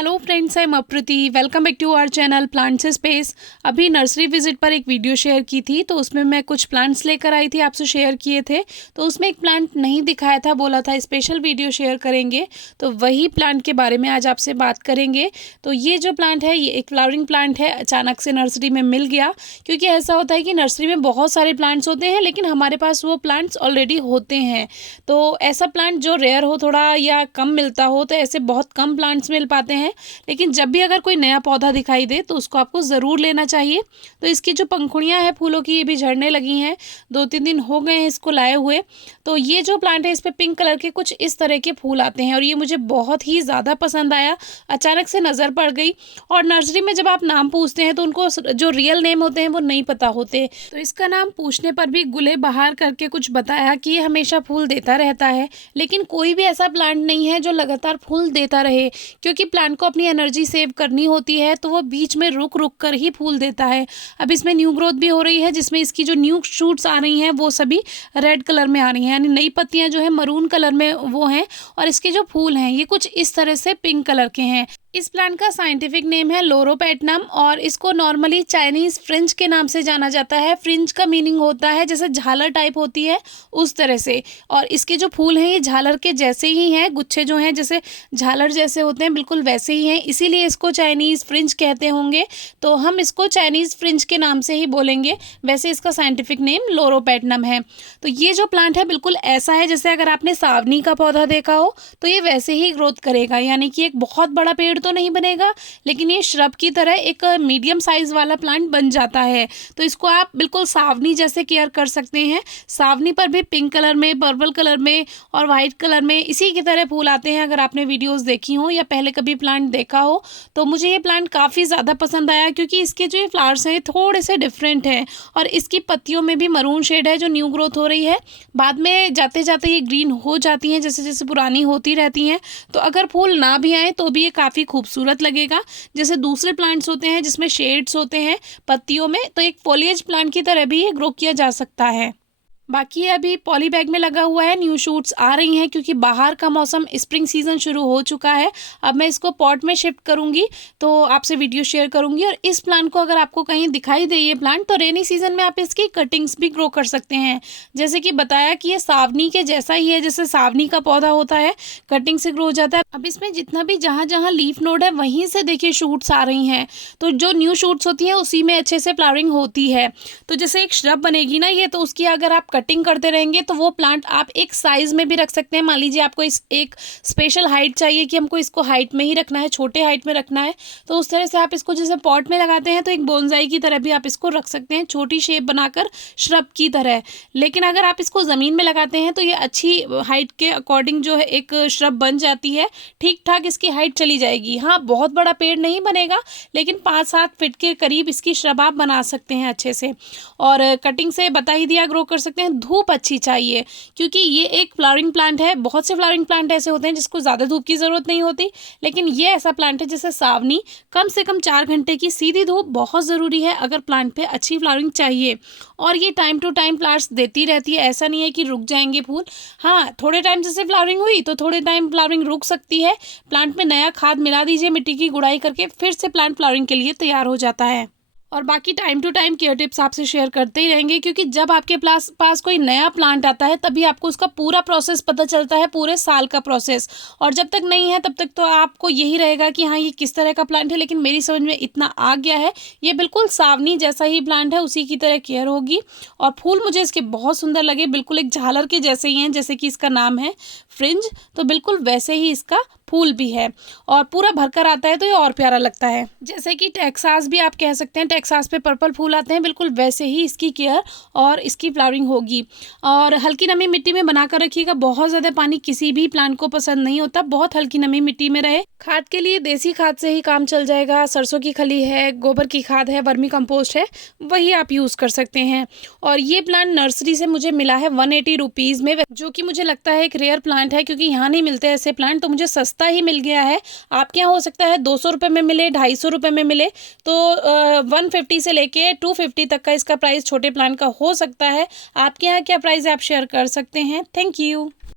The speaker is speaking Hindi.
Hello friends, I am Aprati. Welcome back to our channel plants space. अभी नर्सरी विजिट पर एक वीडियो शेयर की थी, तो उसमें मैं कुछ प्लांट्स लेकर आई थी, आपसे शेयर किए थे। तो उसमें एक प्लांट नहीं दिखाया था, बोला था स्पेशल वीडियो शेयर करेंगे, तो वही प्लांट के बारे में आज आपसे बात करेंगे। तो ये जो प्लांट है, ये एक फ्लावरिंग प्लांट है, अचानक से नर्सरी में मिल गया। क्योंकि ऐसा होता है कि नर्सरी में बहुत सारे प्लांट्स होते हैं, लेकिन हमारे पास वो प्लांट्स ऑलरेडी होते हैं। तो ऐसा प्लांट जो रेयर हो थोड़ा या कम मिलता हो, तो ऐसे बहुत कम प्लांट्स मिल पाते हैं। लेकिन जब भी अगर कोई नया पौधा दिखाई दे तो उसको आपको ज़रूर लेना चाहिए। तो इसकी जो पंखुड़ियां हैं फूलों की, ये भी झड़ने लगी हैं। 2-3 दिन हो गए हैं इसको लाए हुए। तो ये जो प्लांट है, इस पे पिंक कलर के कुछ इस तरह के फूल आते हैं और ये मुझे बहुत ही ज़्यादा पसंद आया। अचानक से नज़र पड़ गई। और नर्सरी में जब आप नाम पूछते हैं तो उनको जो रियल नेम होते हैं वो नहीं पता होते। तो इसका नाम पूछने पर भी गुले बहार करके कुछ बताया कि ये हमेशा फूल देता रहता है। लेकिन कोई भी ऐसा प्लांट नहीं है जो लगातार फूल देता रहे, क्योंकि प्लांट को अपनी एनर्जी सेव करनी होती है, तो वो बीच में रुक रुक कर ही फूल देता है। अब इसमें न्यू ग्रोथ भी हो रही है, जिसमें इसकी जो न्यू शूट्स आ रही हैं वो सभी रेड कलर में आ रही हैं, यानी नई पत्तियां जो है मरून कलर में वो हैं। और इसके जो फूल हैं ये कुछ इस तरह से पिंक कलर के हैं। इस प्लांट का साइंटिफिक नेम है लोरोपेटनम और इसको नॉर्मली चाइनीज फ्रिंज के नाम से जाना जाता है। फ्रिंज का मीनिंग होता है जैसे झालर टाइप होती है उस तरह से। और इसके जो फूल हैं ये झालर के जैसे ही हैं, गुच्छे जो हैं जैसे झालर जैसे होते हैं बिल्कुल वैसे ही हैं, इसीलिए इसको चाइनीज फ्रिंज कहते होंगे। तो हम इसको चाइनीज फ्रिंज के नाम से ही बोलेंगे। वैसे इसका साइंटिफिक नेम लोरोपेटनम है। तो ये जो प्लांट है बिल्कुल ऐसा है जैसे अगर आपने सावनी का पौधा देखा हो तो ये वैसे ही ग्रोथ करेगा, यानी कि एक बहुत बड़ा पेड़ तो नहीं बनेगा, लेकिन ये श्रब की तरह एक मीडियम साइज वाला प्लांट बन जाता है। तो इसको आप बिल्कुल सावनी जैसे केयर कर सकते हैं। सावनी पर भी पिंक कलर में, पर्पल कलर में और वाइट कलर में इसी की तरह फूल आते हैं। अगर आपने वीडियोस देखी हो या पहले कभी प्लांट देखा हो तो मुझे ये प्लांट काफ़ी ज़्यादा पसंद आया, क्योंकि इसके जो ये फ्लावर्स हैं थोड़े से डिफरेंट हैं और इसकी पत्तियों में भी मरून शेड है जो न्यू ग्रोथ हो रही है। बाद में जाते जाते ये ग्रीन हो जाती हैं जैसे जैसे पुरानी होती रहती हैं। तो अगर फूल ना भी आए तो भी ये काफ़ी खूबसूरत लगेगा। जैसे दूसरे प्लांट्स होते हैं जिसमें शेड्स होते हैं पत्तियों में, तो एक फॉलिएज प्लांट की तरह भी ये ग्रो किया जा सकता है। बाकी ये अभी पॉली बैग में लगा हुआ है, न्यू शूट्स आ रही हैं क्योंकि बाहर का मौसम, स्प्रिंग सीजन शुरू हो चुका है। अब मैं इसको पॉट में शिफ्ट करूंगी तो आपसे वीडियो शेयर करूंगी। और इस प्लांट को अगर आपको कहीं दिखाई दे ये प्लांट, तो रेनी सीजन में आप इसकी कटिंग्स भी ग्रो कर सकते हैं। जैसे कि बताया कि ये सावनी के जैसा ही है, जैसे सावनी का पौधा होता है कटिंग से ग्रो हो जाता है। अब इसमें जितना भी जहाँ जहाँ लीफ नोड है वहीं से देखिए शूट्स आ रही हैं। तो जो न्यू शूट्स होती हैं उसी में अच्छे से फ्लावरिंग होती है। तो जैसे एक श्रब बनेगी ना ये, तो उसकी अगर आप कटिंग करते रहेंगे तो वो प्लांट आप एक साइज में भी रख सकते हैं। मान लीजिए आपको इस एक स्पेशल हाइट चाहिए कि हमको इसको हाइट में ही रखना है, छोटे हाइट में रखना है, तो उस तरह से आप इसको जैसे पॉट में लगाते हैं तो एक बोनसाई की तरह भी आप इसको रख सकते हैं, छोटी शेप बनाकर श्रब की तरह। लेकिन अगर आप इसको ज़मीन में लगाते हैं तो ये अच्छी हाइट के अकॉर्डिंग जो है एक श्रब बन जाती है, ठीक ठाक इसकी हाइट चली जाएगी। हाँ, बहुत बड़ा पेड़ नहीं बनेगा, लेकिन 5-7 फीट के करीब इसकी श्रब आप बना सकते हैं अच्छे से। और कटिंग से बता ही दिया ग्रो कर सकते हैं। धूप अच्छी चाहिए, क्योंकि ये एक फ्लावरिंग प्लांट है। बहुत से फ्लावरिंग प्लांट ऐसे होते हैं जिसको ज़्यादा धूप की ज़रूरत नहीं होती, लेकिन ये ऐसा प्लांट है जैसे सावनी, कम से कम 4 घंटे की सीधी धूप बहुत ज़रूरी है अगर प्लांट पे अच्छी फ्लावरिंग चाहिए। और ये टाइम टू टाइम फ्लावर्स देती रहती है, ऐसा नहीं है कि रुक जाएंगे फूल। हाँ, थोड़े टाइम जैसे फ्लावरिंग हुई तो थोड़े टाइम फ्लावरिंग रुक सकती है। प्लांट में नया खाद मिला दीजिए, मिट्टी की गुड़ाई करके फिर से प्लांट फ्लावरिंग के लिए तैयार हो जाता है। और बाकी time to time care tips आपसे शेयर करते ही रहेंगे, क्योंकि जब आपके पास कोई नया प्लांट आता है तभी आपको उसका पूरा प्रोसेस पता चलता है, पूरे साल का प्रोसेस। और जब तक नहीं है तब तक तो आपको यही रहेगा कि हाँ ये किस तरह का प्लांट है। लेकिन मेरी समझ में इतना आ गया है, ये बिल्कुल सावनी जैसा ही प्लांट है, उसी की तरह केयर होगी। और फूल मुझे इसके बहुत सुंदर लगे, बिल्कुल एक झालर के जैसे ही हैं, जैसे कि इसका नाम है फ्रिंज, तो बिल्कुल वैसे ही इसका फूल भी है और पूरा भरकर आता है तो ये और प्यारा लगता है। जैसे कि टेक्सास भी आप कह सकते हैं, टेक्सास पे पर्पल फूल आते हैं, बिल्कुल वैसे ही इसकी केयर और इसकी फ्लावरिंग होगी। और हल्की नमी मिट्टी में बनाकर रखिएगा। बहुत ज़्यादा पानी किसी भी प्लांट को पसंद नहीं होता, बहुत हल्की नमी मिट्टी में रहे। खाद के लिए देसी खाद से ही काम चल जाएगा। सरसों की खली है, गोबर की खाद है, वर्मी कंपोस्ट है, वही आप यूज़ कर सकते हैं। और ये प्लांट नर्सरी से मुझे मिला है 180 रुपीज़ में, जो कि मुझे लगता है एक रेयर प्लांट है, क्योंकि यहाँ नहीं मिलते ऐसे प्लांट, तो मुझे सस्ता ही मिल गया है। आपके यहाँ हो सकता है 200 रुपये में मिले, 250 रुपये में मिले, तो 150 से लेके 250 तक का इसका प्राइस छोटे प्लांट का हो सकता है। आपके यहाँ क्या प्राइस है आप शेयर कर सकते हैं। Thank you.